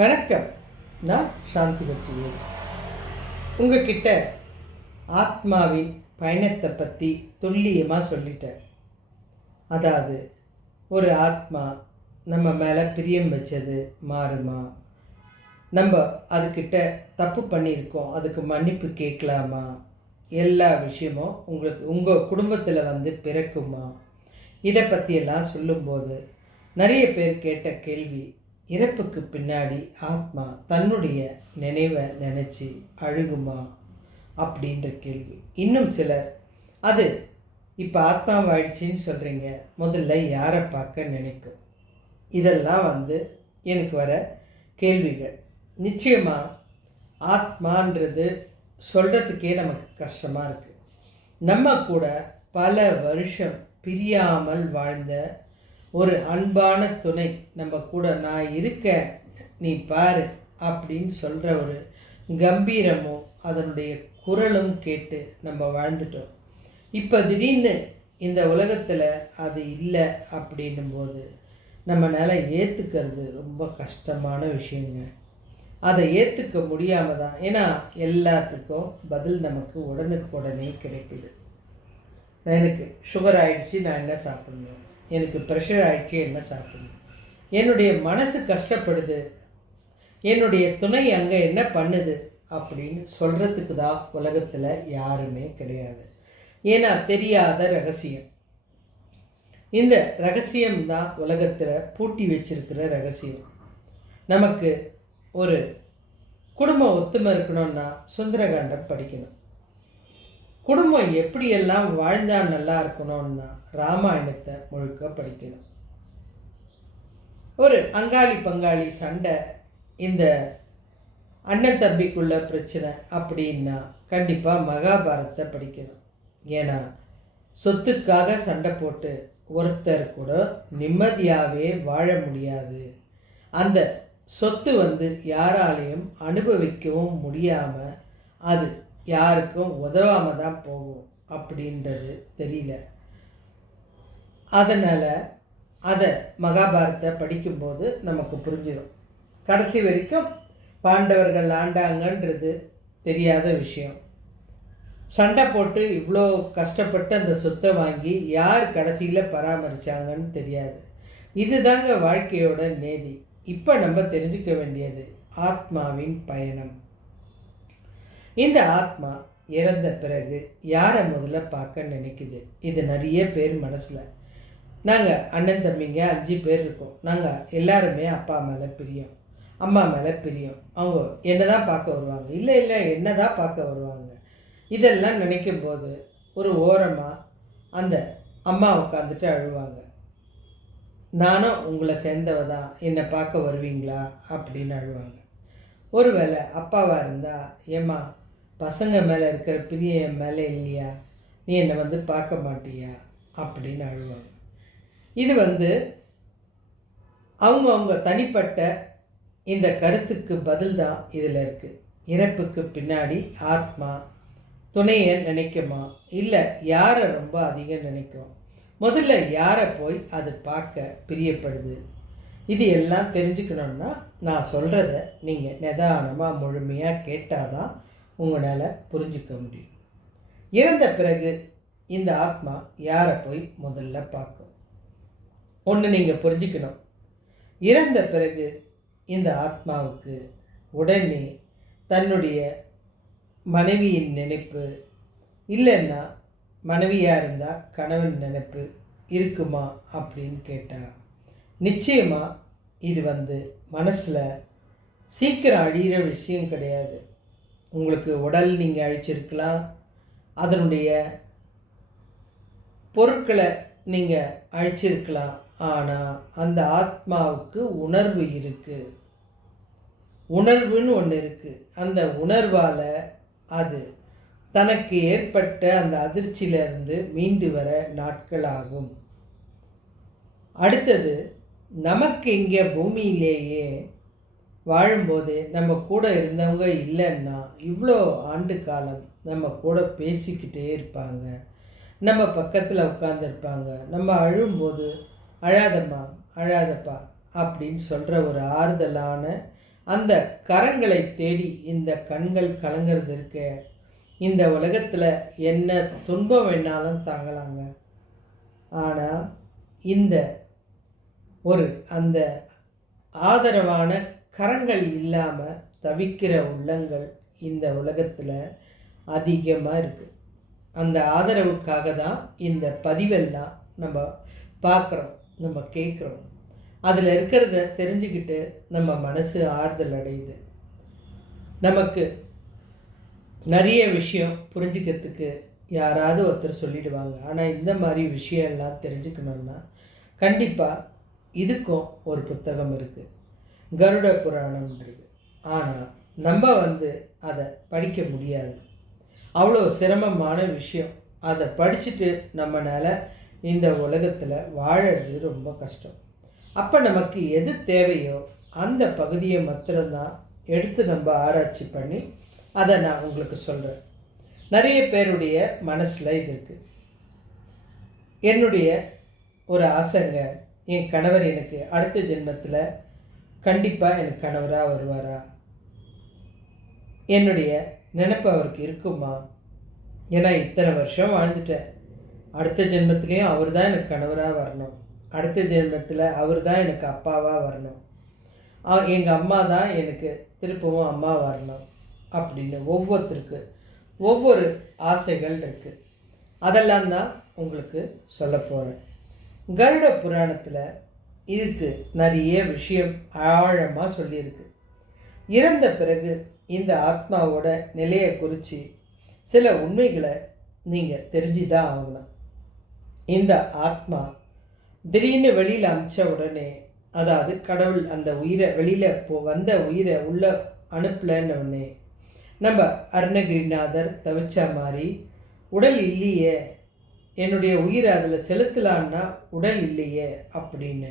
வணக்கம். நான் சாந்தி பற்றிவேன். உங்ககிட்ட ஆத்மாவின் பயணத்தை பற்றி துல்லியமாக சொல்லிட்டேன். அதாவது ஒரு ஆத்மா நம்ம மேலே பிரியம் வச்சது மாறுமா, நம்ம அதுக்கிட்ட தப்பு பண்ணியிருக்கோம், அதுக்கு மன்னிப்பு கேட்கலாமா, எல்லா விஷயமும் உங்கள் குடும்பத்தில் பிறக்குமா, இதை பற்றியெல்லாம் சொல்லும்போது நிறைய பேர் கேட்ட கேள்வி, இறப்புக்கு பின்னாடி ஆத்மா தன்னுடைய நினைவை நினச்சி அழுகுமா அப்படின்ற கேள்வி. இன்னும் சிலர் அது இப்போ ஆத்மாவாயிடுச்சின்னு சொல்கிறீங்க, முதல்ல யாரை பார்க்க நினைக்கும். இதெல்லாம் எனக்கு வர கேள்விகள். நிச்சயமாக ஆத்மான்றது சொல்கிறதுக்கே நமக்கு கஷ்டமாக இருக்குது. நம்ம கூட பல வருஷம் பிரியாமல் வாழ்ந்த ஒரு அன்பான துணை நம்ம கூட நான் இருக்க, நீ பாரு அப்படின்னு சொல்கிற ஒரு கம்பீரமும் அதனுடைய குரலும் கேட்டு நம்ம வாழ்ந்துட்டோம். இப்போ திடீர்னு இந்த உலகத்தில் அது இல்லை அப்படின்னும்போது நம்மளால் ஏற்றுக்கிறது ரொம்ப கஷ்டமான விஷயங்க. அதை ஏற்றுக்க முடியாமல் தான், ஏன்னா எல்லாத்துக்கும் பதில் நமக்கு உடனுக்குடனே கிடைக்குது. எனக்கு சுகர் ஆயிடுச்சு, நான் என்ன சாப்பிடணும், எனக்கு ப்ரெஷர் ஆயிடுச்சு, என்ன சாப்பிடணும், என்னுடைய மனசு கஷ்டப்படுது, என்னுடைய துணை அங்கே என்ன பண்ணுது அப்படின்னு சொல்கிறதுக்கு தான் உலகத்தில் யாருமே கிடையாது. ஏன்னா தெரியாத ரகசியம். இந்த ரகசியம்தான் உலகத்தில் பூட்டி வச்சிருக்கிற ரகசியம். நமக்கு ஒரு குடும்ப ஒத்துமை இருக்கணும்னா சுந்தரகாண்டம் படிக்கணும். குடும்பம் எப்படியெல்லாம் வாழ்ந்தால் நல்லா இருக்கணும்னா ராமாயணத்தை முழுக்க படிக்கணும். ஒரு அங்காளி பங்காளி சண்டை, இந்த அண்ணன் தம்பிக்குள்ள பிரச்சனை அப்படின்னா கண்டிப்பாக மகாபாரதத்தை படிக்கணும். ஏன்னா சொத்துக்காக சண்டை போட்டு ஒருத்தர் கூட நிம்மதியாகவே வாழ முடியாது. அந்த சொத்து யாராலையும் அனுபவிக்கவும் முடியாமல் அது யாருக்கும் உதவாமல் தான் போகும் அப்படின்றது தெரியல. அதனால் அதை மகாபாரதத்தை படிக்கும்போது நமக்கு புரிஞ்சிடும். கடைசி வரைக்கும் பாண்டவர்கள் ஆண்டாங்கன்றது தெரியாத விஷயம். சண்டை போட்டு இவ்வளோ கஷ்டப்பட்டு அந்த சொத்தை வாங்கி யார் கடைசியில் பராமரித்தாங்கன்னு தெரியாது. இதுதாங்க வாழ்க்கையோட நேதி. இப்போ நம்ம தெரிஞ்சுக்க வேண்டியது ஆத்மாவின் பயணம். இந்த ஆத்மா இறந்த பிறகு யாரை முதல்ல பார்க்க நினைக்குது? இது நிறைய பேர் மனசில். நாங்கள் அண்ணன் தம்பிங்க 5 பேர் இருக்கோம். நாங்கள் எல்லாருமே அப்பா மேலே பிரியம், அம்மா மேலே பிரியம். அவங்க என்ன தான் பார்க்க வருவாங்க, இல்லை என்ன தான் பார்க்க வருவாங்க. இதெல்லாம் நினைக்கும் போது ஒரு ஓரமாக அந்த அம்மா உட்காந்துட்டு அழுவாங்க. நானும் உங்களை சேர்ந்தவ தான், என்னை பார்க்க வருவீங்களா அப்படின்னு அழுவாங்க. ஒருவேளை அப்பாவாக இருந்தால், ஏம்மா பசங்க மேலே இருக்கிற பிரியம் என் மேலே இல்லையா, நீ என்னை பார்க்க மாட்டியா அப்படின்னு அழுவாங்க. இது அவங்க தனிப்பட்ட இந்த கருத்துக்கு பதில் தான் இதில் இருக்குது. இறப்புக்கு பின்னாடி ஆத்மா துணையை நினைக்குமா, இல்லை யாரை ரொம்ப அதிகம் நினைக்கும், முதல்ல யாரை போய் அது பார்க்க பிரியப்படுது? இது எல்லாம் தெரிஞ்சுக்கணுன்னா நான் சொல்கிறத நீங்கள் நிதானமாக முழுமையாக கேட்டால் தான் உங்களால் புரிஞ்சிக்க முடியும். இறந்த பிறகு இந்த ஆத்மா யாரை போய் முதல்ல பார்க்கும்? ஒன்று நீங்கள் புரிஞ்சுக்கணும். இறந்த பிறகு இந்த ஆத்மாவுக்கு உடனே தன்னுடைய மனைவியின் நினைப்பு, இல்லைன்னா மனைவியாக இருந்தால் கணவன் நினைப்பு இருக்குமா அப்படின்னு கேட்டால், நிச்சயமாக இது மனசில் சீக்கிரம் அழிகிற விஷயம் கிடையாது. உங்களுக்கு உடல் நீங்கள் அழிச்சிருக்கலாம், அதனுடைய பொருட்களை நீங்கள் அழிச்சிருக்கலாம், ஆனால் அந்த ஆத்மாவுக்கு உணர்வு இருக்குது. உணர்வுன்னு ஒன்று இருக்குது. அந்த உணர்வால் அது தனக்கு ஏற்பட்ட அந்த அதிர்ச்சியிலிருந்து மீண்டு வர நாட்கள் ஆகும். அடுத்தது, நமக்கு இங்கே பூமியிலேயே வாழும்போது நம்ம கூட இருந்தவங்க இல்லைன்னா இவ்வளோ ஆண்டு காலம் நம்ம கூட பேசிக்கிட்டே இருப்பாங்க, நம்ம பக்கத்தில் உட்காந்துருப்பாங்க. நம்ம அழும்போது அழாதம்மா அழாதப்பா அப்படின்னு சொல்கிற ஒரு ஆறுதலான அந்த கரங்களை தேடி இந்த கண்கள் கலங்கிறது இருக்க, இந்த உலகத்தில் என்ன துன்பம் வேணாலும் தாங்கலாங்க. ஆனால் இந்த அந்த ஆதரவான கரங்கள் இல்லாமல் தவிக்கிற உள்ளங்கள் இந்த உலகத்தில் அதிகமாக இருக்குது. அந்த ஆதரவுக்காக தான் இந்த பதிவெல்லாம் நம்ம பார்க்குறோம், நம்ம கேட்குறோம். அதில் இருக்கிறத தெரிஞ்சுக்கிட்டு நம்ம மனசு ஆறுதல் அடையுது. நமக்கு நிறைய விஷயம் புரிஞ்சுக்கிறதுக்கு யாராவது ஒருத்தர் சொல்லிடுவாங்க. ஆனால் இந்த மாதிரி விஷயம்லாம் தெரிஞ்சுக்கணுன்னா கண்டிப்பாக இதுக்கும் ஒரு புத்தகம் இருக்குது, கருட புராணம்ன்றது. ஆனால் நம்ம அதை படிக்க முடியாது, அவ்வளோ சிரமமான விஷயம். அதை படிச்சுட்டு நம்மளால் இந்த உலகத்தில் வாழறது ரொம்ப கஷ்டம். அப்போ நமக்கு எது தேவையோ அந்த பகுதியை மாத்திரம்தான் எடுத்து நம்ம ஆராய்ச்சி பண்ணி அதை நான் உங்களுக்கு சொல்கிறேன். நிறைய பேருடைய மனசில் இது இருக்குது. என்னுடைய ஒரு ஆசைங்க, என் கணவர் எனக்கு அடுத்த ஜென்மத்தில் கண்டிப்பாக எனக்கு கணவராக வருவாரா, என்னுடைய நினைப்பு அவருக்கு இருக்குமா, ஏன்னா இத்தனை வருஷம் வாழ்ந்துட்டேன், அடுத்த ஜென்மத்திலையும் அவர் தான் எனக்கு கணவராக வரணும், அடுத்த ஜென்மத்தில் அவர் தான் எனக்கு அப்பாவாக வரணும், எங்கள் அம்மா தான் எனக்கு திருப்பவும் அம்மா வரணும் அப்படின்னு ஒவ்வொருத்தருக்கு ஒவ்வொரு ஆசைகள் இருக்குது. அதெல்லாம் தான் உங்களுக்கு சொல்ல போகிறேன். கருட புராணத்தில் இதுக்கு நிறைய விஷயம் ஆழமாக சொல்லியிருக்கு. இறந்த பிறகு இந்த ஆத்மாவோட நிலையை குறித்து சில உண்மைகளை நீங்கள் தெரிஞ்சு தான் ஆகணும். இந்த ஆத்மா திடீர்னு வெளியில் அமிச்ச உடனே, அதாவது கடவுள் அந்த உயிரை வெளியில் வந்த உயிரை உள்ள அனுப்பலன்னொடனே நம்ம அருணகிரிநாதர் தவிச்ச மாதிரி உடல் இல்லையே, என்னுடைய உயிரை அதில் செலுத்தலான்னா உடல் இல்லையே அப்படின்னு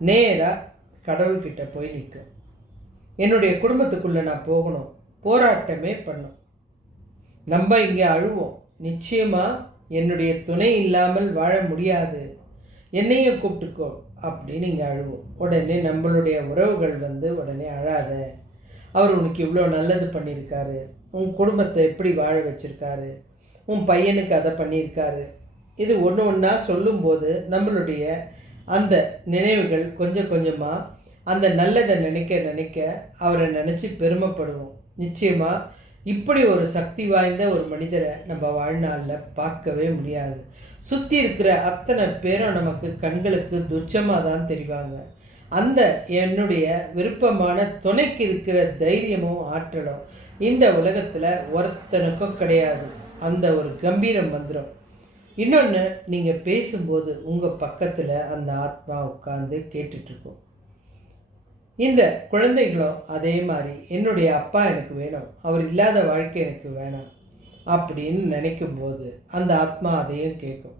நேராக கடவுள்கிட்ட போய் நிற்கும். என்னுடைய குடும்பத்துக்குள்ளே நான் போகணும், போராட்டமே பண்ணும். நம்ம இங்கே அழுவோம், நிச்சயமாக என்னுடைய துணை இல்லாமல் வாழ முடியாது, என்னையும் கூப்பிட்டுக்கோ அப்படின்னு இங்கே அழுவோம். உடனே நம்மளுடைய உறவுகள் உடனே அழாத, அவர் உனக்கு இவ்வளோ நல்லது பண்ணியிருக்காரு, உன் குடும்பத்தை எப்படி வாழ வச்சுருக்காரு, உன் பையனுக்கு அதை பண்ணியிருக்காரு, இது ஒன்று ஒன்றா சொல்லும்போது நம்மளுடைய அந்த நினைவுகள் கொஞ்சம் கொஞ்சமாக அந்த நல்லதை நினைக்க நினைக்க அவரை நினச்சி பெருமைப்படுவோம். நிச்சயமாக இப்படி ஒரு சக்தி வாய்ந்த ஒரு மனிதரை நம்ம வாழ்நாளில் பார்க்கவே முடியாது. சுற்றி இருக்கிற அத்தனை பேரும் நமக்கு கண்களுக்கு துச்சமாக தான் தெரிவாங்க. அந்த என்னுடைய விருப்பமான துணைக்கு இருக்கிற தைரியமும் ஆற்றலும் இந்த உலகத்தில் ஒருத்தனுக்கும் கிடையாது. அந்த ஒரு கம்பீரம் வந்துடும். இன்னொன்று, நீங்கள் பேசும்போது உங்கள் பக்கத்தில் அந்த ஆத்மா உட்காந்து கேட்டுட்ருக்கோம். இந்த குழந்தைகளும் அதே மாதிரி என்னுடைய அப்பா எனக்கு வேணும், அவர் இல்லாத வாழ்க்கை எனக்கு வேணாம் அப்படின்னு நினைக்கும்போது அந்த ஆத்மா அதையும் கேட்கும்.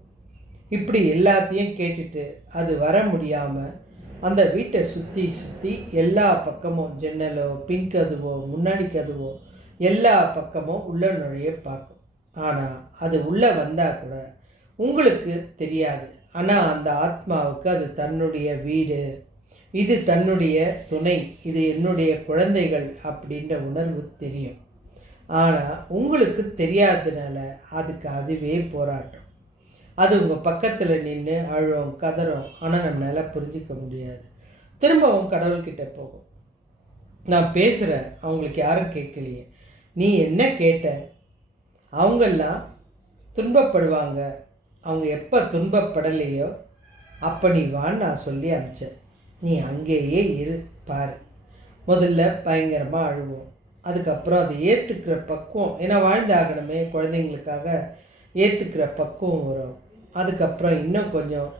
இப்படி எல்லாத்தையும் கேட்டுட்டு அது வர முடியாமல் அந்த வீட்டை சுற்றி சுற்றி எல்லா பக்கமும் ஜன்னலோ பின் கதுவோ முன்னாடி கதுவோ எல்லா பக்கமும் உள்ள நுழைய பார்க்கும். ஆனால் அது உள்ளே வந்தால் கூட உங்களுக்கு தெரியாது. ஆனால் அந்த ஆத்மாவுக்கு அது தன்னுடைய வீடு, இது தன்னுடைய துணை, இது என்னுடைய குழந்தைகள் அப்படின்ற உணர்வு தெரியும். ஆனால் உங்களுக்கு தெரியாததுனால அதுக்கு அதுவே போராட்டம். அது உங்கள் பக்கத்தில் நின்று அழும் கதறும். ஆனால் நம்மளால் புரிஞ்சிக்க முடியாது. திரும்பவும் கடவுள்கிட்ட போகும். நான் பேசுகிறேன், அவங்களுக்கு யாரும் கேட்கலையே, நீ என்ன கேட்ட, அவங்கெல்லாம் துன்பப்படுவாங்க, அவங்க எப்போ துன்பப்படலையோ அப்போ நீ வான்னு நான் சொல்லி அனுப்பிச்சேன், நீ அங்கேயே இரு பாரு. முதல்ல பயங்கரமாக அழுவோம், அதுக்கப்புறம் அதை ஏற்றுக்கிற பக்குவம், ஏன்னா வாழ்ந்தாகணுமே குழந்தைங்களுக்காக, ஏற்றுக்கிற பக்குவம் வரும். அதுக்கப்புறம் இன்னும் கொஞ்சம்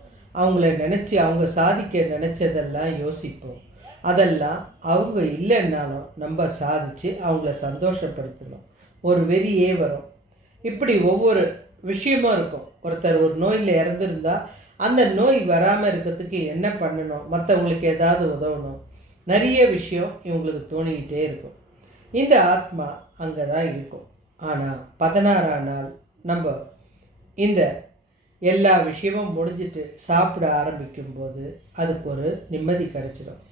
அவங்கள நினச்சி அவங்க சாதிக்க நினச்சதெல்லாம் யோசிப்போம். அதெல்லாம் அவங்க இல்லைன்னாலும் நம்ம சாதித்து அவங்கள சந்தோஷப்படுத்தணும், ஒரு வெறியே வரும். இப்படி ஒவ்வொரு விஷயமும் இருக்கும். ஒருத்தர் ஒரு நோயில் இறந்துருந்தால் அந்த நோய் வராமல் இருக்கிறதுக்கு என்ன பண்ணணும், மற்றவங்களுக்கு ஏதாவது உதவணும், நிறைய விஷயம் இவங்களுக்கு தோணிக்கிட்டே இருக்கும். இந்த ஆத்மா அங்கே தான் இருக்கும். ஆனால் 16ஆம் நாள் நம்ம இந்த எல்லா விஷயமும் முடிஞ்சிட்டு சாப்பிட ஆரம்பிக்கும்போது அதுக்கு ஒரு நிம்மதி கிடச்சிடும்.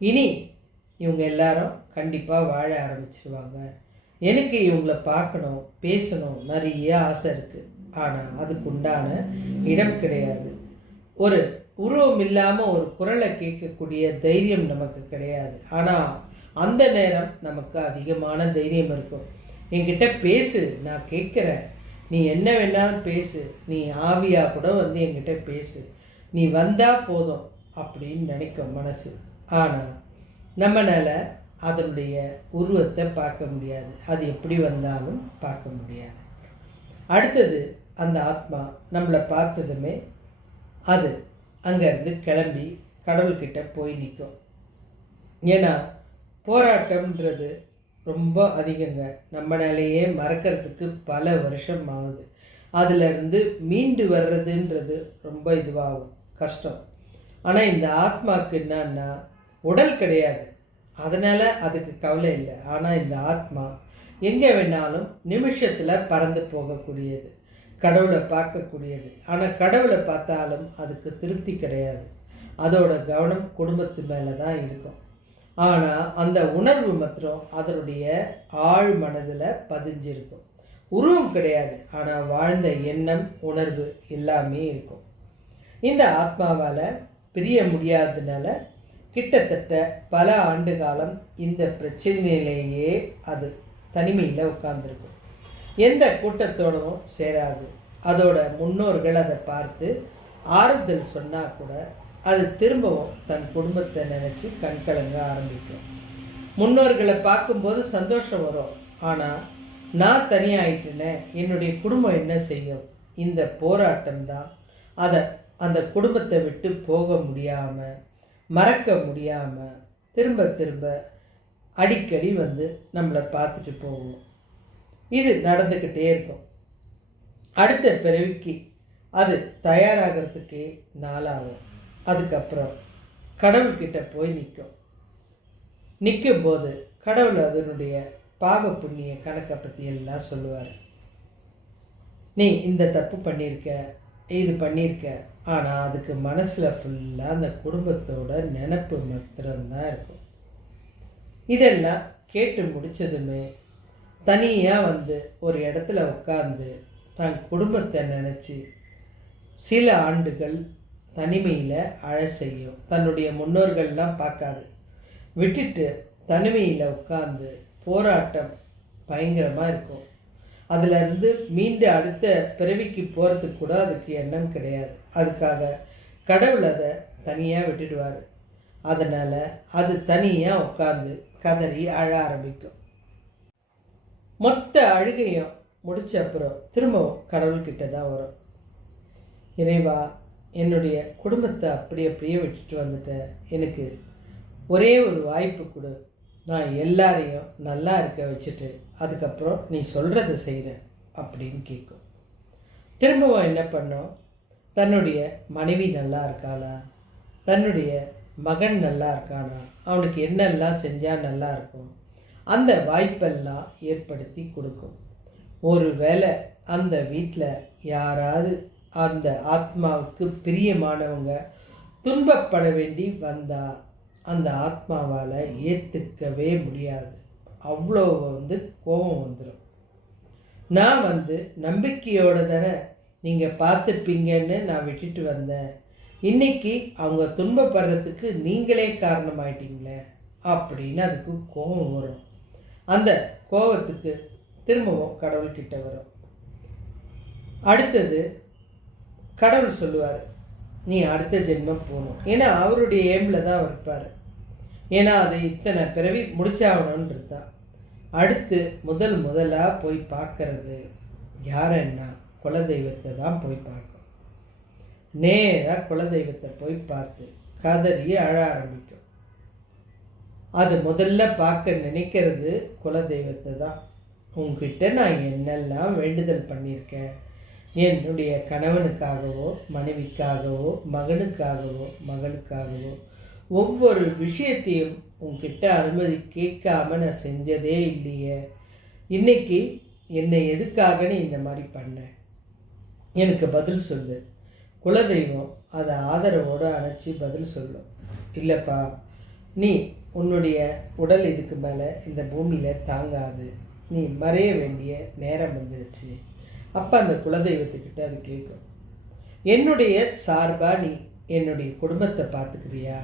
இனி இவங்க எல்லாரும் கண்டிப்பாக வாழ ஆரம்பிச்சிருவாங்க. எனக்கு இவங்கள பார்க்கணும், பேசணும், நிறைய ஆசை இருக்குது. ஆனால் அதுக்கு உண்டான இடம் கிடையாது. ஒரு உருவம் இல்லாமல் ஒரு குரலை கேட்கக்கூடிய தைரியம் நமக்கு கிடையாது. ஆனால் அந்த நேரம் நமக்கு அதிகமான தைரியம் இருக்கும். என்கிட்ட பேசு, நான் கேட்குறேன், நீ என்ன வேணாலும் பேசு, நீ ஆவியாக கூட வந்து என்கிட்ட பேசு, நீ வந்தால் போதும் அப்படின்னு நினைக்கும் மனசு. ஆனால் நம்மளால் அதனுடைய உருவத்தை பார்க்க முடியாது. அது எப்படி வந்தாலும் பார்க்க முடியாது. அடுத்தது அந்த ஆத்மா நம்மளை பார்த்ததுமே அது அங்கேருந்து கிளம்பி கடவுள்கிட்ட போய் நிற்கும். ஏன்னா போராட்டம்ன்றது ரொம்ப அதிகங்க. நம்மளாலேயே மறக்கிறதுக்கு பல வருஷம் ஆகுது. அதிலிருந்து மீண்டு வர்றதுன்றது ரொம்ப இதுவாகும், கஷ்டம். ஆனால் இந்த ஆத்மாவுக்கு என்னன்னா உடல் கிடையாது, அதனால் அதுக்கு கவலை இல்லை. ஆனால் இந்த ஆத்மா எங்கே வேணாலும் நிமிஷத்தில் பறந்து போகக்கூடியது, கடவுளை பார்க்கக்கூடியது. ஆனால் கடவுளை பார்த்தாலும் அதுக்கு திருப்தி கிடையாது. அதோட கவனம் குடும்பத்து மேலே தான் இருக்கும். ஆனால் அந்த உணர்வு மாத்திரம் அதனுடைய ஆழ் மனதில் பதிஞ்சிருக்கும். உருவம் கிடையாது, ஆனால் வாழ்ந்த எண்ணம், உணர்வு எல்லாமே இருக்கும். இந்த ஆத்மாவால் பிரிய முடியாததுனால கிட்டத்தட்ட பல ஆண்டு காலம் இந்த பிரச்சனையிலேயே அது தனிமையில் உட்கார்ந்துருக்கும். எந்த கூட்டத்தோடவும் சேராது. அதோட முன்னோர்கள் அதை பார்த்து ஆறுதல் சொன்னால் கூட அது திரும்பவும் தன் குடும்பத்தை நினச்சி கண்கலங்க ஆரம்பிக்கும். முன்னோர்களை பார்க்கும்போது சந்தோஷம் வரும். ஆனால் நான் தனியாயிட்டேனே, என்னுடைய குடும்பம் என்ன செய்யும்? இந்த போராட்டம் தான் அதை அந்த குடும்பத்தை விட்டு போக முடியாமல், மறக்க முடியாமல், திரும்ப திரும்ப அடிக்கடி வந்து நம்மளை பார்த்துட்டு போகும். இது நடந்துக்கிட்டே இருக்கும். அடுத்த பிறவிக்கு அது தயாராகிறதுக்கே நாளாகும். அதுக்கப்புறம் கடவுள்கிட்ட போய் நிற்கும். நிற்கும்போது கடவுள் அதனுடைய பாவ புண்ணிய கணக்கை பற்றி எல்லாம் சொல்லுவார். நீ இந்த தப்பு பண்ணியிருக்க, இது பண்ணியிருக்க. ஆனால் அதுக்கு மனசில் ஃபுல்லாக அந்த குடும்பத்தோட நினப்பு மாத்திரம்தான் இருக்கும். இதெல்லாம் கேட்டு முடித்ததுமே தனியாக வந்து ஒரு இடத்துல உட்கார்ந்து தன் குடும்பத்தை நினச்சி சில ஆண்டுகள் தனிமையில் அழ செய்யும். தன்னுடைய முன்னோர்கள்லாம் பார்க்காது, விட்டுட்டு தனிமையில் உட்கார்ந்து போராட்டம் பயங்கரமாக இருக்கும். அதிலிருந்து மீண்டு அடுத்த பிறவிக்கு போகிறதுக்கு கூட அதுக்கு எண்ணம் கிடையாது. அதுக்காக கடவுள் அதை தனியாக விட்டுடுவார். அதனால் அது தனியாக உட்கார்ந்து கதறி அழ ஆரம்பிக்கும். மொத்த அழுகையும் முடித்த அப்புறம் திரும்பவும் கடவுள்கிட்ட தான் வரும். இறைவா, என்னுடைய குடும்பத்தை அப்படியே விட்டுட்டு வந்துட்டேன், எனக்கு ஒரே ஒரு வாய்ப்பு கொடு, நான் எல்லாரையும் நல்லா இருக்க வச்சுட்டு அதுக்கப்புறம் நீ சொல்கிறத செய்கிறேன் அப்படின்னு கேட்கும். திரும்பவும் என்ன பண்ணோம்? தன்னுடைய மனைவி நல்லா இருக்காளா, தன்னுடைய மகன் நல்லா இருக்கானா, அவனுக்கு என்னெல்லாம் செஞ்சால் நல்லா இருக்கும், அந்த வாய்ப்பெல்லாம் ஏற்படுத்தி கொடுக்கும். ஒருவேளை அந்த வீட்டில் யாராவது அந்த ஆத்மாவுக்கு பிரியமானவங்க துன்பப்பட வேண்டி வந்தால் அந்த ஆத்மாவால் ஏற்றுக்கவே முடியாது. அவ்வளோ கோபம் வந்துடும். நான் நம்பிக்கையோடு தானே நீங்கள் பார்த்துப்பீங்கன்னு நான் விட்டுட்டு வந்தேன், இன்றைக்கி அவங்க துன்பப்படுறதுக்கு நீங்களே காரணமாயிட்டீங்களே அப்படின்னு அதுக்கு கோபம் வரும். அந்த கோபத்துக்கு திரும்பவும் கடவுள்கிட்ட வரும். அடுத்தது கடவுள் சொல்லுவார், நீ அடுத்த ஜென்மம் போகணும். ஏன்னா அவருடைய எய்மில் தான் அவர் இருப்பார். ஏன்னா அது இத்தனை பிறவி முடிச்சாகணுன்றது தான். அடுத்து முதலாக போய் பார்க்கறது யாருன்னா குலதெய்வத்தை தான் போய் பார்க்கும். நேராக குலதெய்வத்தை போய் பார்த்து கதறி அழ ஆரம்பிக்கும். அது முதல்ல பார்க்க நினைக்கிறது குலதெய்வத்தை தான். உங்ககிட்ட நான் என்னெல்லாம் வேண்டுதல் பண்ணியிருக்கேன், என்னுடைய கணவனுக்காகவோ மனைவிக்காகவோ மகனுக்காகவோ மகளுக்காகவோ ஒவ்வொரு விஷயத்தையும் உங்ககிட்ட அனுமதி கேட்காம நான் செஞ்சதே இல்லையே, இன்னைக்கு என்னை எதுக்காக நீ இந்த மாதிரி பண்ண, எனக்கு பதில் சொல்லு. குலதெய்வம் அதை ஆதரவோடு அணைச்சி பதில் சொல்லும். இல்லைப்பா, நீ உன்னுடைய உடல் இதுக்கு மேலே இந்த பூமியில் தாங்காது, நீ மறைய வேண்டிய நேரம் வந்துருச்சு. அப்போ அந்த குலதெய்வத்துக்கிட்ட அது கேட்கும், என்னுடைய சார்பாக நீ என்னுடைய குடும்பத்தை பார்த்துக்கிறியா?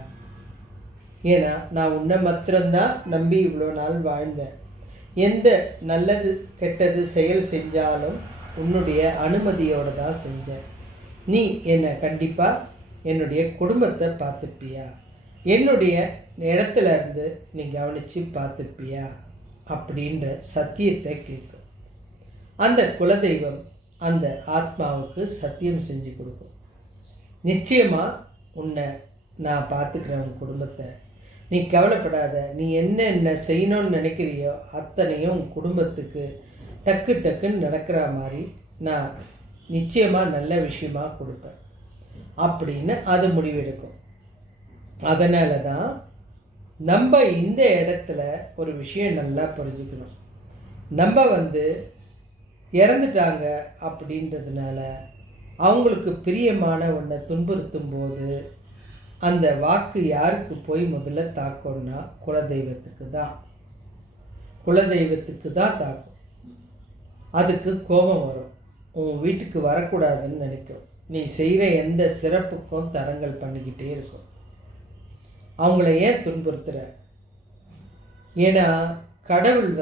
ஏன்னா நான் உன்னை மாத்திரம்தான் நம்பி இவ்வளோ நாள் வாழ்ந்தேன். எந்த நல்லது கெட்டது செயல் செஞ்சாலும் உன்னுடைய அனுமதியோடு தான் செஞ்சேன். நீ என்னை கண்டிப்பாக என்னுடைய குடும்பத்தை பார்த்துப்பியா? என்னுடைய இடத்துல இருந்து நீ கவனித்து பார்த்துப்பியா? அப்படின்ற சத்தியத்தை கேட்கும். அந்த குலதெய்வம் அந்த ஆத்மாவுக்கு சத்தியம் செஞ்சு கொடுக்கும். நிச்சயமாக உன்னை நான் பார்த்துக்கிறேன், உன் குடும்பத்தை, நீ கவலைப்படாத, நீ என்ன செய்யணும்னு நினைக்கிறியோ அத்தனையும் உன் குடும்பத்துக்கு டக்குன்னு நடக்கிற மாதிரி நான் நிச்சயமாக நல்ல விஷயமாக கொடுப்பேன் அப்படின்னு அது முடிவெடுக்கும். அதனால தான் நம்ம இந்த இடத்துல ஒரு விஷயம் நல்லா புரிஞ்சுக்கணும். நம்ம இறந்துட்டாங்க அப்படின்றதுனால அவங்களுக்கு பிரியமான ஒன்றை துன்புறுத்தும் போது அந்த வாக்கு யாருக்கு போய் முதல்ல தாக்கும்னா குலதெய்வத்துக்கு தான். குலதெய்வத்துக்கு தான் தாக்கும். அதுக்கு கோபம் வரும், உன் வீட்டுக்கு வரக்கூடாதுன்னு நினைக்கும், நீ செய்கிற எந்த சிறப்புக்கும் தடங்கள் பண்ணிக்கிட்டே இருக்கும். அவங்கள ஏன் துன்புறுத்துற? ஏன்னா கடவுள்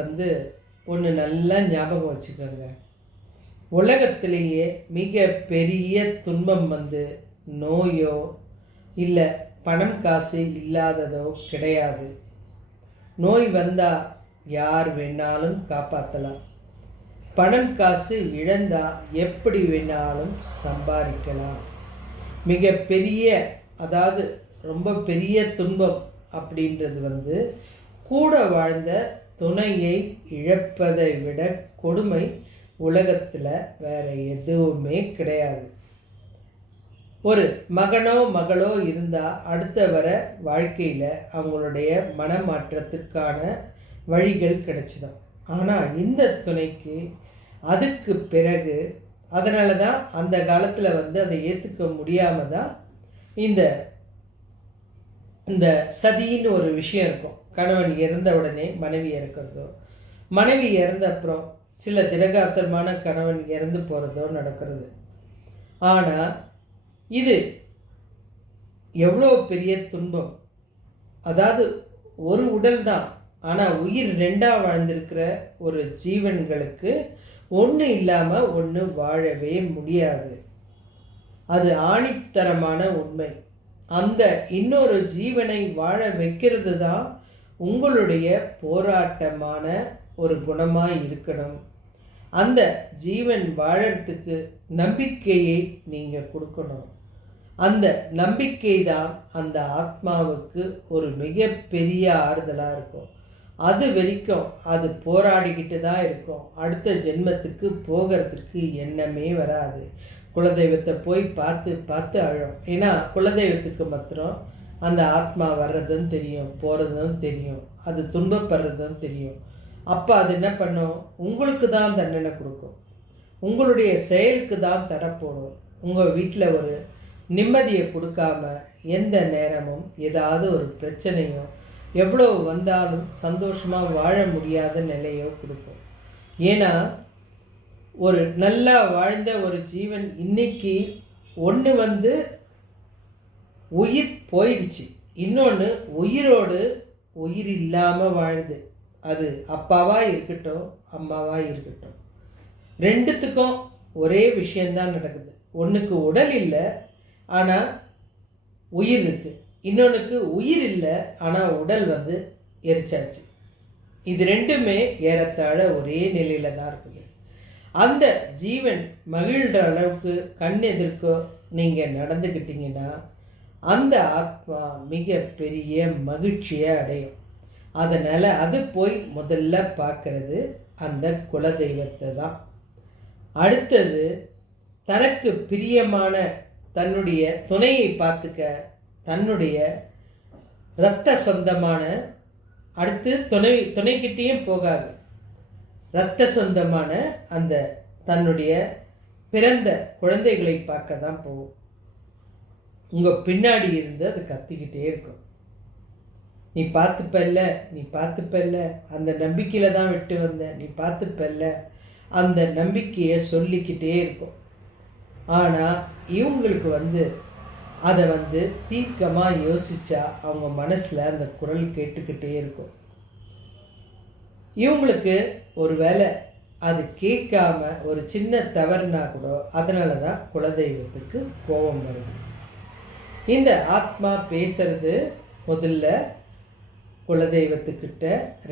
ஒன்று நல்லா ஞாபகம் வச்சுக்கோங்க, உலகத்திலேயே மிக பெரிய துன்பம் நோயோ இல்லை பணம் காசு இல்லாததோ கிடையாது. நோய் வந்தால் யார் வேணாலும் காப்பாற்றலாம். பணம் காசு இழந்தால் எப்படி வேணாலும் சம்பாதிக்கலாம். மிக பெரிய, அதாவது ரொம்ப பெரிய துன்பம் அப்படின்றது கூட வாழ்ந்த துணையை இழப்பதை விட கொடுமை உலகத்தில் வேறு எதுவுமே கிடையாது. ஒரு மகனோ மகளோ இருந்தால் அடுத்த வர வாழ்க்கையில் அவங்களுடைய மனமாற்றத்துக்கான வழிகள் கிடைச்சிடும். ஆனால் இந்த துணைக்கு அதுக்கு பிறகு, அதனால தான் அந்த காலத்தில் அதை ஏற்றுக்க முடியாமல் தான் இந்த சதின்னு ஒரு விஷயம் இருக்கும். கணவன் இறந்த உடனே மனைவி இறக்கிறதோ, மனைவி இறந்த அப்புறம் சில திடகாத்திரமான கணவன் இறந்து போகிறதோ நடக்கிறது. ஆனால் இது எவ்வளோ பெரிய துன்பம். அதாவது ஒரு உடல் தான், ஆனால் உயிர் ரெண்டாக வாழ்ந்திருக்கிற ஒரு ஜீவன்களுக்கு ஒன்று இல்லாமல் ஒன்று வாழவே முடியாது. அது ஆணித்தரமான உண்மை. அந்த இன்னொரு ஜீவனை வாழ வைக்கிறது தான் உங்களுடைய போராட்டமான ஒரு குணமாக இருக்கணும். அந்த ஜீவன் வாழறதுக்கு நம்பிக்கையை நீங்கள் கொடுக்கணும். அந்த நம்பிக்கை தான் அந்த ஆத்மாவுக்கு ஒரு மிகப்பெரிய ஆறுதலாக இருக்கும். அது வரைக்கும் அது போராடிக்கிட்டு தான் இருக்கும். அடுத்த ஜென்மத்துக்கு போகிறதுக்கு எண்ணமே வராது. குலதெய்வத்தை போய் பார்த்து அழும். ஏன்னா குலதெய்வத்துக்கு மாத்திரம் அந்த ஆத்மா வர்றதுன்னு தெரியும், போகிறதுன்னு தெரியும், அது துன்பப்படுறதுன்னு தெரியும். அப்போ அது என்ன பண்ணும்? உங்களுக்கு தான் தண்டனை கொடுக்கும், உங்களுடைய செயலுக்கு தான் தடை போடும். உங்கள் வீட்டில் ஒரு நிம்மதியை கொடுக்காம எந்த நேரமும் ஏதாவது ஒரு பிரச்சனையோ எவ்வளோ வந்தாலும் சந்தோஷமாக வாழ முடியாத நிலையோ கொடுக்கும். ஏன்னா ஒரு நல்லா வாழ்ந்த ஒரு ஜீவன் இன்னைக்கு ஒன்று உயிர் போயிடுச்சு, இன்னொன்று உயிரோடு உயிர் இல்லாமல் வாழுது. அது அப்பாவாக இருக்கட்டும் அம்மாவாக இருக்கட்டும், ரெண்டுத்துக்கும் ஒரே விஷயந்தான் நடக்குது. ஒன்றுக்கு உடல் இல்லை ஆனால் உயிர் இருக்குது, இன்னொன்றுக்கு உயிர் இல்லை ஆனால் உடல் எரிச்சாச்சு. இது ரெண்டுமே ஏறத்தாழ ஒரே நிலையில் தான் இருக்குது. அந்த ஜீவன் மகிழ்கிற அளவுக்கு கண் எதிர்க்கோ நீங்கள் நடந்துக்கிட்டீங்கன்னா அந்த ஆத்மா மிக பெரிய மகிழ்ச்சியை அடையும். அதனால் அது போய் முதல்ல பார்க்கறது அந்த குலதெய்வத்தை தான். அடுத்தது தனக்கு பிரியமான தன்னுடைய துணையை பார்த்துக்க தன்னுடைய இரத்த சொந்தமான, அடுத்து துணைக்கிட்டேயும் போகாது, இரத்த சொந்தமான அந்த தன்னுடைய பிறந்த குழந்தைகளை பார்க்க தான் போகும். உங்கள் பின்னாடி இருந்து அது கத்திக்கிட்டே இருக்கும். நீ பார்த்துப்பல்ல, நீ பார்த்துப்பல்ல, அந்த நம்பிக்கையில் தான் விட்டு வந்தேன், நீ பார்த்துப்பல்ல, அந்த நம்பிக்கையை சொல்லிக்கிட்டே இருக்கும். ஆனால் இவங்களுக்கு அதை தீர்க்கமாக யோசித்தா அவங்க மனசில் அந்த குரல் கேட்டுக்கிட்டே இருக்கும். இவங்களுக்கு ஒரு வேளை அது கேட்காம ஒரு சின்ன தவறுனா கூட அதனால தான் குலதெய்வத்துக்கு கோபம் வருது. இந்த ஆத்மா பேசுறது முதல்ல குலதெய்வத்துக்கிட்ட,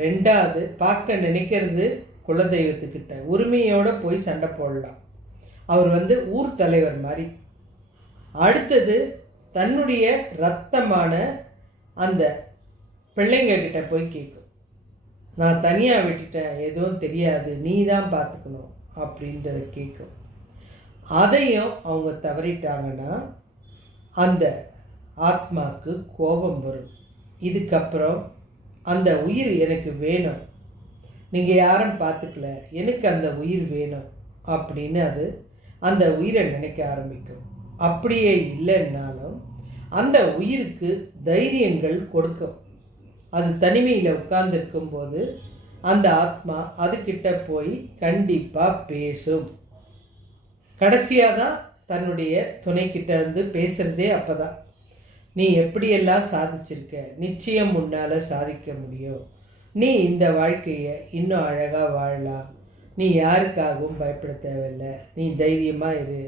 ரெண்டாவது பார்க்க நினைக்கிறது குலதெய்வத்துக்கிட்ட. உரிமையோடு போய் சண்டை போடலாம், அவர் ஊர் தலைவர் மாதிரி. அடுத்தது தன்னுடைய இரத்தமான அந்த பிள்ளைங்க கிட்ட போய் கேட்கும், நான் தனியாக விட்டுட்டேன், எதுவும் தெரியாது, நீ தான் பார்த்துக்கணும் அப்படின்றத கேட்கும். அதையும் அவங்க தவறிட்டாங்கன்னா அந்த ஆத்மாவுக்கு கோபம் வரும். இதுக்கப்புறம் அந்த உயிர் எனக்கு வேணும், நீங்கள் யாரும் பார்த்துக்கல, எனக்கு அந்த உயிர் வேணும் அப்படின்னு அது அந்த உயிரை நினைக்க ஆரம்பிக்கும். அப்படியே இல்லைன்னாலும் அந்த உயிருக்கு தைரியங்கள் கொடுக்கும். அது தனிமையில் உட்கார்ந்துருக்கும் போது அந்த ஆத்மா அதுக்கிட்ட போய் கண்டிப்பாக பேசும். கடைசியாக தான் தன்னுடைய துணைக்கிட்ட பேசுகிறதே அப்போ தான். நீ எப்படியெல்லாம் சாதிச்சிருக்க, நிச்சயம் உன்னால் சாதிக்க முடியும், நீ இந்த வாழ்க்கையை இன்னும் அழகாக வாழலாம், நீ யாருக்காகவும் பயப்பட தேவையில்லை, நீ தைரியமாக இரு,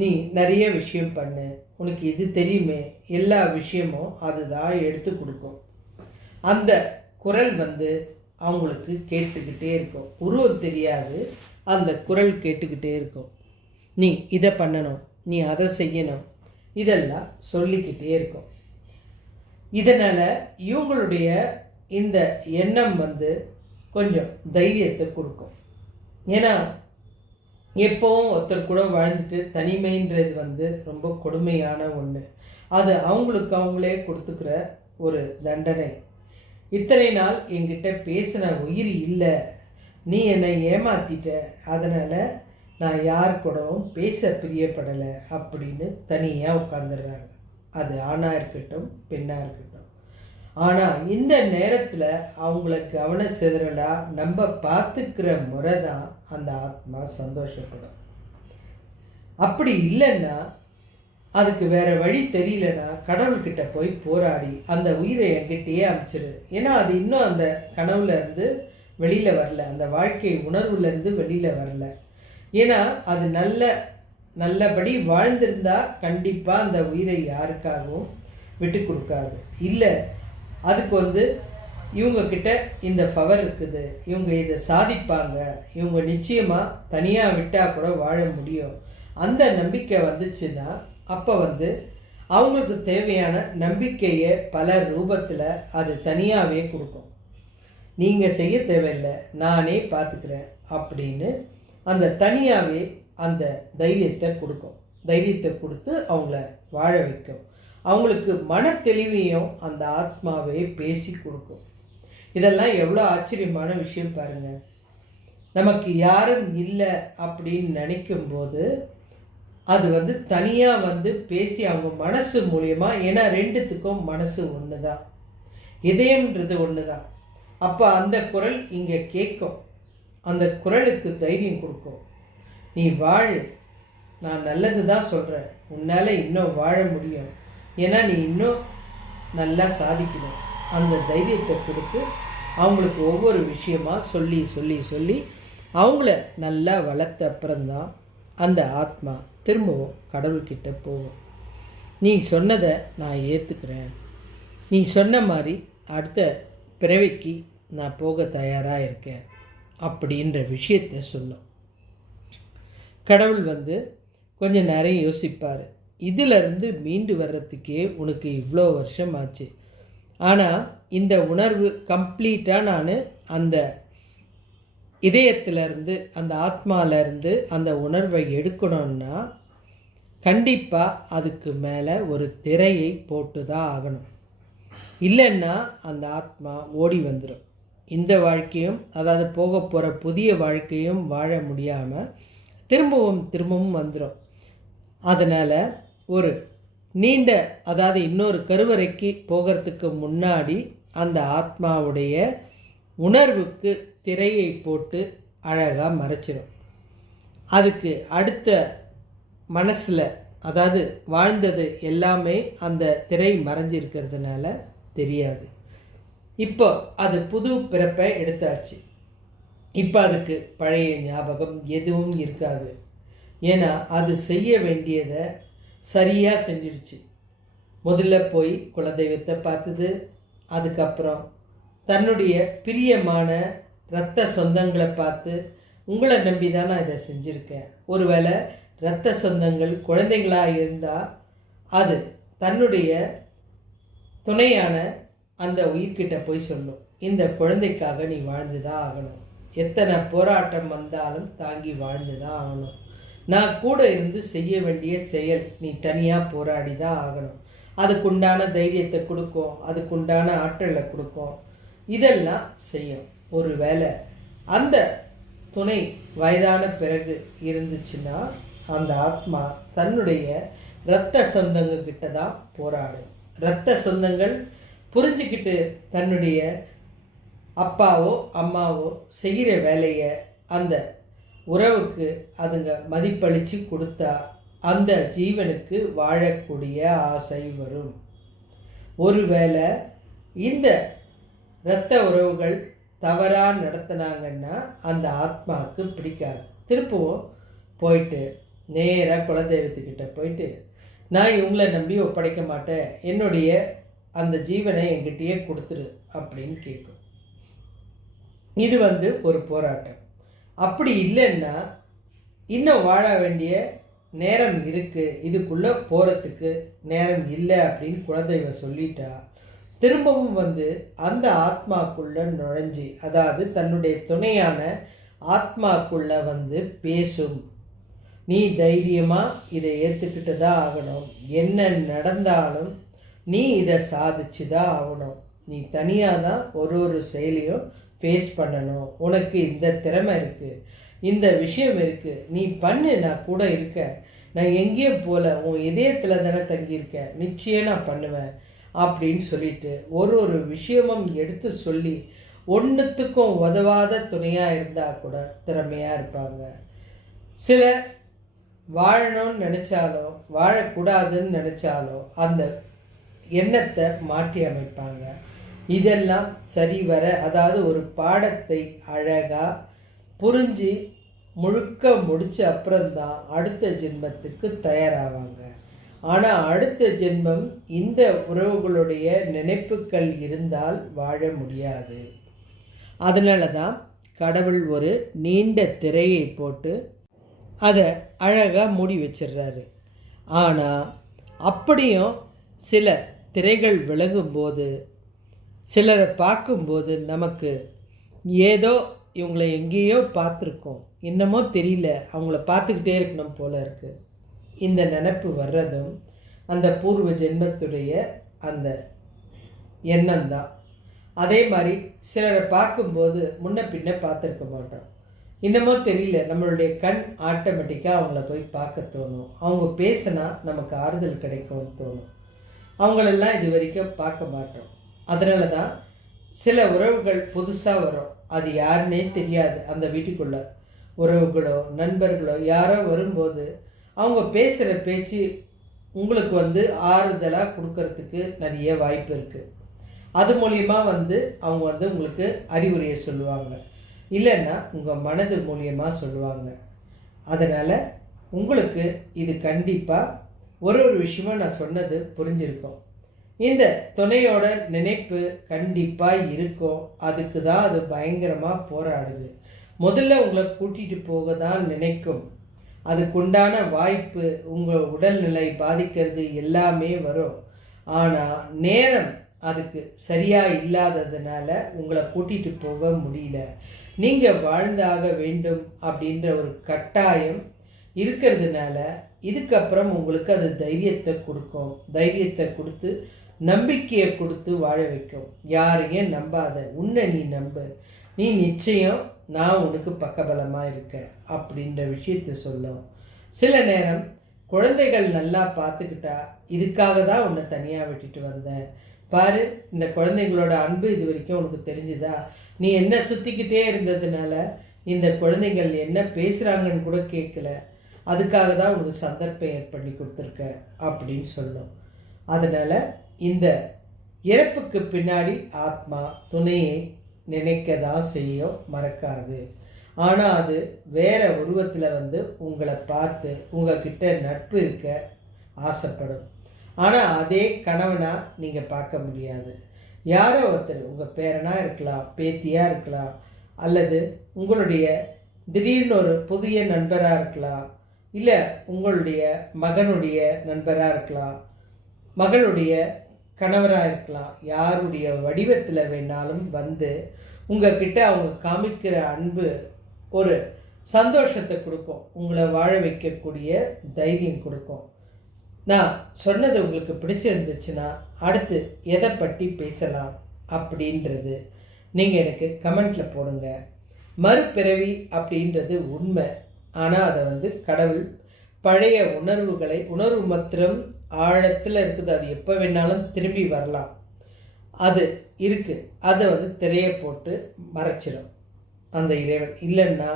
நீ நிறைய விஷயம் பண்ணு, உனக்கு இது தெரியுமே, எல்லா விஷயமும் அதுதான் எடுத்து கொடுக்கும். அந்த குரல் அவங்களுக்கு கேட்டுக்கிட்டே இருக்கும். உருவம் தெரியாது, அந்த குரல் கேட்டுக்கிட்டே இருக்கும். நீ இதை பண்ணணும், நீ அதை செய்யணும், இதெல்லாம் சொல்லிக்கிட்டே இருக்கும். இதனால் இவங்களுடைய இந்த எண்ணம் கொஞ்சம் தைரியத்தை கொடுக்கும். ஏன்னா எப்போவும் ஒருத்தர் கூட வாழ்ந்துட்டு தனிமைன்றது ரொம்ப கொடுமையான ஒன்று. அது அவங்களுக்கு அவங்களே கொடுத்துக்கிற ஒரு தண்டனை. இத்தனை நாள் என்கிட்ட பேசின உயிர் இல்லை, நீ என்னை ஏமாற்றிட்ட, அதனால் நான் யார் கூடவும் பேச பிரியப்படலை அப்படின்னு தனியாக உட்காந்துடுறாங்க. அது ஆணாக இருக்கட்டும் பெண்ணாக இருக்கட்டும். ஆனால் இந்த நேரத்தில் அவங்கள கவன சிதறலாக நம்ம பார்த்துக்கிற முறை தான் அந்த ஆத்மா சந்தோஷப்படும். அப்படி இல்லைன்னா, அதுக்கு வேறு வழி தெரியலன்னா கடவுள்கிட்ட போய் போராடி அந்த உயிரை என்கிட்டயே அனுப்பிச்சிரு. ஏன்னா அது இன்னும் அந்த கனவுலேருந்து வெளியில் வரல, அந்த வாழ்க்கை உணர்வுலேருந்து வெளியில் வரல. ஏன்னா அது நல்லபடி வாழ்ந்திருந்தா கண்டிப்பாக அந்த உயிரை யாருக்காகவும் விட்டு கொடுக்காது. இல்லை, அதுக்கு இவங்கக்கிட்ட இந்த பவர் இருக்குது, இவங்க இதை சாதிப்பாங்க, இவங்க நிச்சயமாக தனியாக விட்டால் கூட வாழ முடியும், அந்த நம்பிக்கை வந்துச்சுன்னா அப்போ அவங்களுக்கு தேவையான நம்பிக்கையை பல ரூபத்தில் அது தனியாகவே கொடுக்கும். நீங்கள் செய்ய தேவையில்லை, நானே பார்த்துக்கிறேன் அப்படின்னு அந்த தனியாகவே அந்த தைரியத்தை கொடுக்கும். தைரியத்தை கொடுத்து அவங்கள வாழ வைக்கும். அவங்களுக்கு மன தெளிவையும் அந்த ஆத்மாவே பேசி கொடுக்கும். இதெல்லாம் எவ்வளோ ஆச்சரியமான விஷயம் பாருங்கள். நமக்கு யாரும் இல்லை அப்படின்னு நினைக்கும்போது அது தனியாக பேசி அவங்க மனசு மூலயமா, ஏன்னா ரெண்டுத்துக்கும் மனசு ஒன்று தான், இதயம்ன்றது ஒன்று தான். அப்போ அந்த குரல் இங்கே கேட்கும், அந்த குரலுக்கு தைரியம் கொடுக்கும். நீ வாழு, நான் நல்லது தான் சொல்கிறேன், உன்னால் இன்னும் வாழ முடியும், ஏன்னா நீ இன்னும் நல்லா சாதிக்கணும். அந்த தைரியத்தை கொடுத்து அவங்களுக்கு ஒவ்வொரு விஷயமாக சொல்லி சொல்லி சொல்லி அவங்கள நல்லா வளர்த்த அப்புறம்தான் அந்த ஆத்மா திரும்பவும் கடவுள்கிட்ட போகும். நீ சொன்னதை நான் ஏற்றுக்கிறேன், நீ சொன்ன மாதிரி அடுத்த பிறவிக்கு நான் போக தயாராக இருக்கேன் அப்படின்ற விஷயத்தை சொல்லும். கடவுள் கொஞ்சம் நேரம் யோசிப்பார். இதிலிருந்து மீண்டு வர்றதுக்கே உனக்கு இவ்வளோ வருஷம் ஆச்சு, ஆனால் இந்த உணர்வு கம்ப்ளீட்டாக நான் அந்த இதயத்திலேருந்து அந்த ஆத்மாவிலேருந்து அந்த உணர்வை எடுக்கணும்னா கண்டிப்பாக அதுக்கு மேலே ஒரு திரையை போட்டு தான் ஆகணும். இல்லைன்னா அந்த ஆத்மா ஓடி வந்துடும். இந்த வாழ்க்கையும், அதாவது போக போகிற புதிய வாழ்க்கையும் வாழ முடியாமல் திரும்பவும் வந்துடும். அதனால் ஒரு நீண்ட, அதாவது இன்னொரு கருவறைக்கு போகிறதுக்கு முன்னாடி அந்த ஆத்மாவுடைய உணர்வுக்கு திரையை போட்டு அழகாக மறைச்சிடும். அதுக்கு அடுத்த மனசில், அதாவது வாழ்ந்தது எல்லாமே அந்த திரை மறைஞ்சிருக்கிறதுனால தெரியாது. இப்போ அது புது பிறப்பை எடுத்தாச்சு. இப்போ அதுக்கு பழைய ஞாபகம் எதுவும் இருக்காது. ஏன்னா அது செய்ய வேண்டியதை சரியாக செஞ்சிடுச்சு. முதல்ல போய் குலதெய்வத்தை பார்த்தது, அதுக்கப்புறம் தன்னுடைய பிரியமான இரத்த சொந்தங்களை பார்த்து, உங்களை நம்பி தான் நான் இதை செஞ்சுருக்கேன். ஒருவேளை இரத்த சொந்தங்கள் குழந்தைங்களாக இருந்தால் அது தன்னுடைய துணையான அந்த உயிர்கிட்ட போய் சொல்லும், இந்த குழந்தைக்காக நீ வாழ்ந்து தான் ஆகணும், எத்தனை போராட்டம் வந்தாலும் தாங்கி வாழ்ந்து தான் ஆகணும், நான் கூட இருந்து செய்ய வேண்டிய செயல் நீ தனியாக போராடி தான் ஆகணும், அதுக்குண்டான தைரியத்தை கொடுக்கும், அதுக்குண்டான ஆற்றலை கொடுக்கும், இதெல்லாம் செய்யும். ஒரு வேளை அந்த துணை வயதான பிறகு இருந்துச்சுன்னா அந்த ஆத்மா தன்னுடைய இரத்த சொந்தங்கக்கிட்ட தான் போராடும். இரத்த சொந்தங்கள் புரிஞ்சுக்கிட்டு தன்னுடைய அப்பாவோ அம்மாவோ செய்கிற வேலையை அந்த உறவுக்கு அதுங்க மதிப்பளித்து கொடுத்தா அந்த ஜீவனுக்கு வாழக்கூடிய ஆசை வரும். ஒருவேளை இந்த இரத்த உறவுகள் தவறாக நடத்தினாங்கன்னா அந்த ஆத்மாவுக்கு பிடிக்காது. திருப்பவும் போயிட்டு நேராக குலதெய்வத்துக்கிட்ட போயிட்டு, நான் இவங்களை நம்பி ஒப்படைக்க மாட்டேன், என்னுடைய அந்த ஜீவனை என்கிட்டயே கொடுத்துரு அப்படின்னு கேட்கும். இது ஒரு போராட்டம். அப்படி இல்லைன்னா இன்னும் வாழ வேண்டிய நேரம் இருக்குது, இதுக்குள்ளே போகிறதுக்கு நேரம் இல்லை அப்படின்னு குலதெய்வம் சொல்லிட்டா திரும்பவும் அந்த ஆத்மாக்குள்ளே நுழைஞ்சி, அதாவது தன்னுடைய துணையான ஆத்மாக்குள்ளே பேசும். நீ தைரியமாக இதை ஏற்றுக்கிட்டு தான் ஆகணும், என்ன நடந்தாலும் நீ இதை சாதிச்சு தான் ஆகணும், நீ தனியாக தான் ஒரு செயலையும் ஃபேஸ் பண்ணணும், உனக்கு இந்த திறமை இருக்குது, இந்த விஷயம் இருக்குது, நீ பண்ணு, நான் கூட இருக்கேன், நான் எங்கேயும் போல, உன் இதயத்தில் தானே தங்கியிருக்கேன், நிச்சயம் நான் பண்ணுவேன் அப்படின்னு சொல்லிட்டு ஒரு விஷயமும் எடுத்து சொல்லி ஒன்றுத்துக்கும் உதவாத துணையாக இருந்தால் கூட திறமையாக இருப்பாங்க. சில வாழணும்னு நினச்சாலும் வாழக்கூடாதுன்னு நினச்சாலும் அந்த எண்ணத்தை மாற்றி அமைப்பாங்க. இதெல்லாம் சரிவர, அதாவது ஒரு பாடத்தை அழகாக புரிஞ்சு முழுக்க முடிச்ச அப்புறம்தான் அடுத்த ஜென்மத்துக்கு தயாராவாங்க. ஆனால் அடுத்த ஜென்மம் இந்த உறவுகளுடைய நினைப்புகள் இருந்தால் வாழ முடியாது. அதனால தான் கடவுள் ஒரு நீண்ட திரையை போட்டு அதை அழகாக மூடி வச்சிடுறாரு. ஆனால் அப்படியும் சில திரைகள் விலகும்போது, சிலரை பார்க்கும்போது நமக்கு ஏதோ இவங்களை எங்கேயோ பார்த்துருக்கோம், என்னமோ தெரியல, அவங்கள பார்த்துக்கிட்டே இருக்கணும் போல இருக்குது. இந்த நினப்பு வர்றதும் அந்த பூர்வ ஜென்மத்துடைய அந்த எண்ணம் தான். அதே மாதிரி சிலரை பார்க்கும்போது முன்ன பின்ன பார்த்துருக்க மாட்டோம், இன்னமோ தெரியல, நம்மளுடைய கண் ஆட்டோமேட்டிக்காக அவங்கள போய் பார்க்க தோணும், அவங்க பேசினா நமக்கு ஆறுதல் கிடைக்கும்னு தோணும். அவங்களெல்லாம் இது வரைக்கும் பார்க்க மாட்டோம். அதனால தான் சில உறவுகள் புதுசாக வரும், அது யாருன்னே தெரியாது. அந்த வீட்டுக்குள்ளே உறவுகளோ நண்பர்களோ யாரோ வரும்போது அவங்க பேசுகிற பேச்சு உங்களுக்கு ஆறுதலாக கொடுக்கறதுக்கு நிறைய வாய்ப்பு இருக்குது. அது மூலியமாக அவங்க உங்களுக்கு அறிவுரையை சொல்லுவாங்க, இல்லைன்னா உங்கள் மனது மூலியமாக சொல்லுவாங்க. அதனால் உங்களுக்கு இது கண்டிப்பாக ஒரு விஷயமாக நான் சொன்னது புரிஞ்சிருக்கும். இந்த துணையோட நினைப்பு கண்டிப்பாக இருக்கும். அதுக்கு தான் அது பயங்கரமாக போராடுது. முதல்ல உங்களை கூட்டிகிட்டு போக தான் நினைக்கும். அதுக்குண்டான வாய்ப்பு, உங்கள் உடல்நிலை பாதிக்கிறது எல்லாமே வரும். ஆனால் நேரம் அதுக்கு சரியாக இல்லாததுனால உங்களை கூட்டிகிட்டு போக முடியல. நீங்கள் வாழ்ந்தாக வேண்டும் அப்படின்ற ஒரு கட்டாயம் இருக்கிறதுனால இதுக்கப்புறம் உங்களுக்கு அது தைரியத்தை கொடுக்கும். தைரியத்தை கொடுத்து நம்பிக்கையை கொடுத்து வாழ வைக்கும். யாரையும் நம்பாத, உன்னை நீ நம்பு, நீ நிச்சயம் நான் உனக்கு பக்கபலமாக இருக்கேன் அப்படின்ற விஷயத்தை சொல்லும். சில நேரம் குழந்தைகள் நல்லா பார்த்துக்கிட்டா, இதுக்காக தான் உன்னை தனியாக விட்டுட்டு வந்தேன், பாரு, இந்த குழந்தைங்களோட அன்பு இது வரைக்கும் உனக்கு தெரிஞ்சுதா? நீ என்ன சுற்றிக்கிட்டே இருந்ததுனால இந்த குழந்தைகள் என்ன பேசுகிறாங்கன்னு கூட கேட்கல. அதுக்காக தான் உனக்கு சந்தர்ப்பம் ஏற்பண்ணி கொடுத்துருக்க அப்படின்னு சொல்லும். அதனால் இந்த இறப்புக்கு பின்னாடி ஆத்மா துணையை நினைக்க தான் செய்யும், மறக்காது. ஆனால் அது வேறு உருவத்தில் உங்களை பார்த்து உங்ககிட்ட நட்பு இருக்க ஆசைப்படும். ஆனால் அதே கணவனாக நீங்கள் பார்க்க முடியாது. யாரோ ஒருத்தர் உங்கள் பேரனாக இருக்கலாம், பேத்தியாக இருக்கலாம், அல்லது உங்களுடைய திடீர்னு ஒரு புதிய நண்பராக இருக்கலாம், இல்லை உங்களுடைய மகனுடைய நண்பராக இருக்கலாம், மகளுடைய கணவராக இருக்கலாம். யாருடைய வடிவத்தில் வேணாலும் உங்ககிட்ட அவங்க காமிக்கிற அன்பு ஒரு சந்தோஷத்தை கொடுக்கும், உங்களை வாழ வைக்கக்கூடிய தைரியம் கொடுக்கும். நான் சொன்னது உங்களுக்கு பிடிச்சிருந்துச்சுன்னா அடுத்து எதை பற்றி பேசலாம் அப்படின்றது நீங்கள் எனக்கு கமெண்ட்டில் போடுங்க. மறுபிறவி அப்படின்றது உண்மை. ஆனால் அதை கடவுள் பழைய உணர்வு மாத்திரம் ஆழத்தில் இருக்குது. அது எப்போ வேணாலும் திரும்பி வரலாம். அது இருக்குது. அதை திரையை போட்டு மறைச்சிடும் அந்த இறைவன். இல்லைன்னா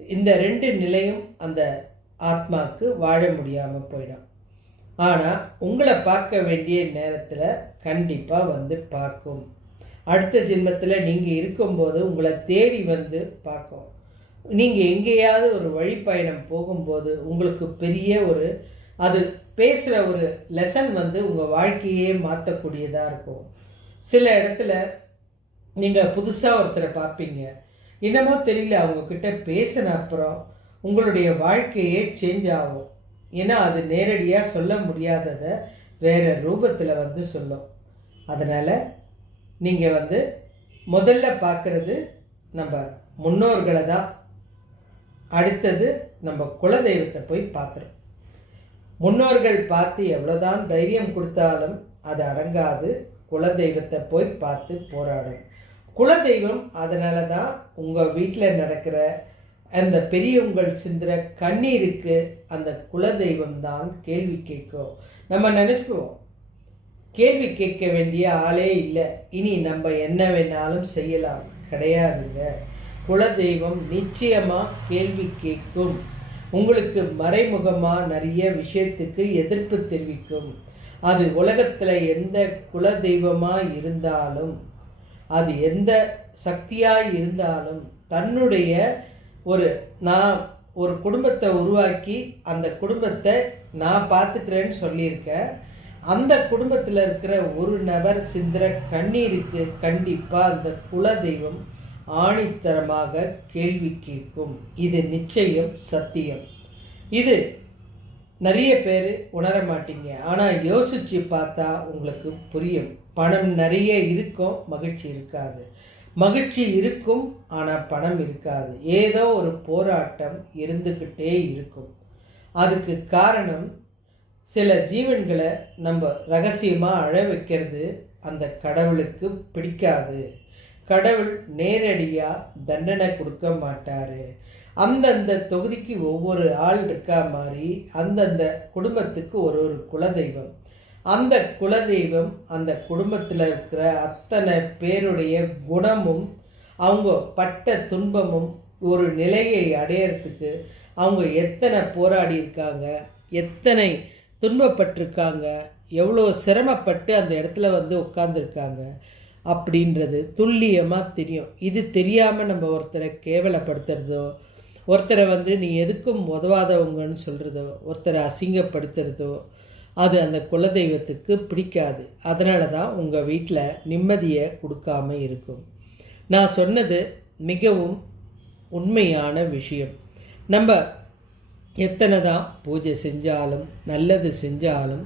இந்த 2 நிலையும் அந்த ஆத்மாவுக்கு வாழ முடியாமல் போயிடும். ஆனால் உங்களை பார்க்க வேண்டிய நேரத்தில் கண்டிப்பாக பார்க்கும். அடுத்த ஜென்மத்தில் நீங்கள் இருக்கும்போது உங்களை தேடி பார்க்கும். நீங்கள் எங்கேயாவது ஒரு வழிப்பயணம் போகும்போது உங்களுக்கு பெரிய அது பேசுகிற ஒரு லெசன் உங்கள் வாழ்க்கையே மாற்றக்கூடியதாக இருக்கும். சில இடத்துல நீங்கள் புதுசாக ஒருத்தரை பார்ப்பீங்க, என்னமோ தெரியல, அவங்கக்கிட்ட பேசின அப்புறம் உங்களுடைய வாழ்க்கையே சேஞ்ச் ஆகும். ஏன்னா அது நேரடியாக சொல்ல முடியாததை வேறு ரூபத்தில் சொல்லும். அதனால் நீங்கள் முதல்ல பார்க்குறது நம்ம முன்னோர்களை தான். அடுத்தது நம்ம குலதெய்வத்தை போய் பார்க்குறோம். முன்னோர்கள் பார்த்து எவ்வளோதான் தைரியம் கொடுத்தாலும் அது அடங்காது. குலதெய்வத்தை போய் பார்த்து போராடும். குலதெய்வம் அதனால தான் உங்கள் வீட்டில் நடக்கிற அந்த பெரியவங்கள் சிந்துற கண்ணீருக்கு அந்த குலதெய்வம் தான் கேள்வி கேட்கும். நம்ம நினைப்போம் கேள்வி கேட்க வேண்டிய ஆளே இல்லை, இனி நம்ம என்ன வேணாலும் செய்யலாம். கிடையாதுங்க. குலதெய்வம் நிச்சயமாக கேள்வி கேட்கும். உங்களுக்கு மறைமுகமாக நிறைய விஷயத்துக்கு எதிர்ப்பு தெரிவிக்கும். அது உலகத்தில் எந்த குலதெய்வமாக இருந்தாலும், அது எந்த சக்தியாக இருந்தாலும், தன்னுடைய நான் ஒரு குடும்பத்தை உருவாக்கி அந்த குடும்பத்தை நான் பார்த்துக்கிறேன்னு சொல்லியிருக்கேன். அந்த குடும்பத்தில் இருக்கிற ஒரு நபர் சிந்துற கண்ணீருக்கு கண்டிப்பாக அந்த குலதெய்வம் ஆணித்தரமாக கேள்வி கேட்கும். இது நிச்சயம் சத்தியம். இது நிறைய பேர் உணர மாட்டீங்க. ஆனால் யோசித்து பார்த்தா உங்களுக்கு புரியும். பணம் நிறைய இருக்கும், மகிழ்ச்சி இருக்காது. மகிழ்ச்சி இருக்கும், ஆனால் பணம் இருக்காது. ஏதோ ஒரு போராட்டம் இருந்துக்கிட்டே இருக்கும். அதுக்கு காரணம் சில ஜீவன்களை நம்ம ரகசியமாக அழ வைக்கிறது அந்த கடவுளுக்கு பிடிக்காது. கடவுள் நேரடியாக தண்டனை கொடுக்க மாட்டார். அந்தந்த தொகுதிக்கு ஒவ்வொரு ஆள் இருக்கா மாதிரி அந்தந்த குடும்பத்துக்கு ஒரு குலதெய்வம். அந்த குலதெய்வம் அந்த குடும்பத்தில் இருக்கிற அத்தனை பேருடைய குணமும் அவங்க பட்ட துன்பமும் ஒரு நிலையை அடையிறதுக்கு அவங்க எத்தனை போராடி இருக்காங்க, எத்தனை துன்பப்பட்டிருக்காங்க, எவ்வளோ சிரமப்பட்டு அந்த இடத்துல உட்கார்ந்துருக்காங்க அப்படின்றது துல்லியமாக தெரியும். இது தெரியாமல் நம்ம ஒருத்தரை கேவலப்படுத்துறதோ, ஒருத்தரை நீ எதுக்கும் உதவாதவங்கன்னு சொல்கிறதோ, ஒருத்தரை அசிங்கப்படுத்துறதோ அது அந்த குலதெய்வத்துக்கு பிடிக்காது. அதனால தான் உங்கள் வீட்டில் நிம்மதியை கொடுக்காம இருக்கும். நான் சொன்னது மிகவும் உண்மையான விஷயம். நம்ம எத்தனை தான் பூஜை செஞ்சாலும் நல்லது செஞ்சாலும்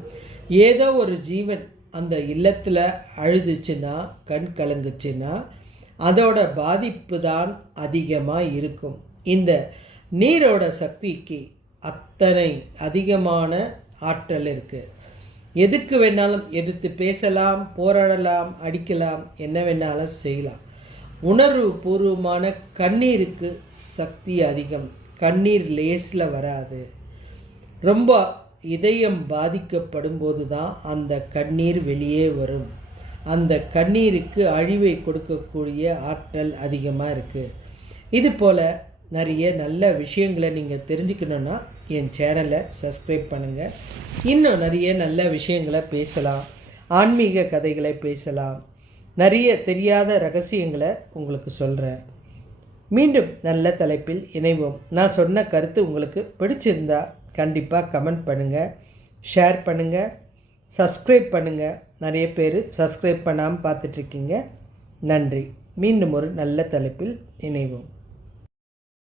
ஏதோ ஒரு ஜீவன் அந்த இல்லத்தில் அழுதுச்சுன்னா, கண் கலங்குச்சுன்னா அதோட பாதிப்பு தான் அதிகமாக இருக்கும். இந்த நீரோட சக்திக்கு அத்தனை அதிகமான ஆற்றல் இருக்குது. எதுக்கு வேணாலும் எதிர்த்து பேசலாம், போராடலாம், அடிக்கலாம், என்ன வேணாலும் செய்யலாம். உணர்வு பூர்வமான கண்ணீருக்கு சக்தி அதிகம். கண்ணீர் லேஸில் வராது. ரொம்ப இதயம் பாதிக்கப்படும் போது தான் அந்த கண்ணீர் வெளியே வரும். அந்த கண்ணீருக்கு அழிவை கொடுக்கக்கூடிய ஆற்றல் அதிகமாக இருக்குது. இது போல் நிறைய நல்ல விஷயங்களை நீங்கள் தெரிஞ்சுக்கணுன்னா என் சேனலை சப்ஸ்கிரைப் பண்ணுங்கள். இன்னும் நிறைய நல்ல விஷயங்களை பேசலாம், ஆன்மீக கதைகளை பேசலாம், நிறைய தெரியாத ரகசியங்களை உங்களுக்கு சொல்கிறேன். மீண்டும் நல்ல தலைப்பில் இணைவோம். நான் சொன்ன கருத்து உங்களுக்கு பிடிச்சிருந்தா கண்டிப்பாக கமெண்ட் பண்ணுங்கள், ஷேர் பண்ணுங்கள், சப்ஸ்கிரைப் பண்ணுங்கள். நிறைய பேர் சப்ஸ்கிரைப் பண்ணாமல் பார்த்துட்ருக்கீங்க. நன்றி. மீண்டும் ஒரு நல்ல தலைப்பில் இணைவோம்.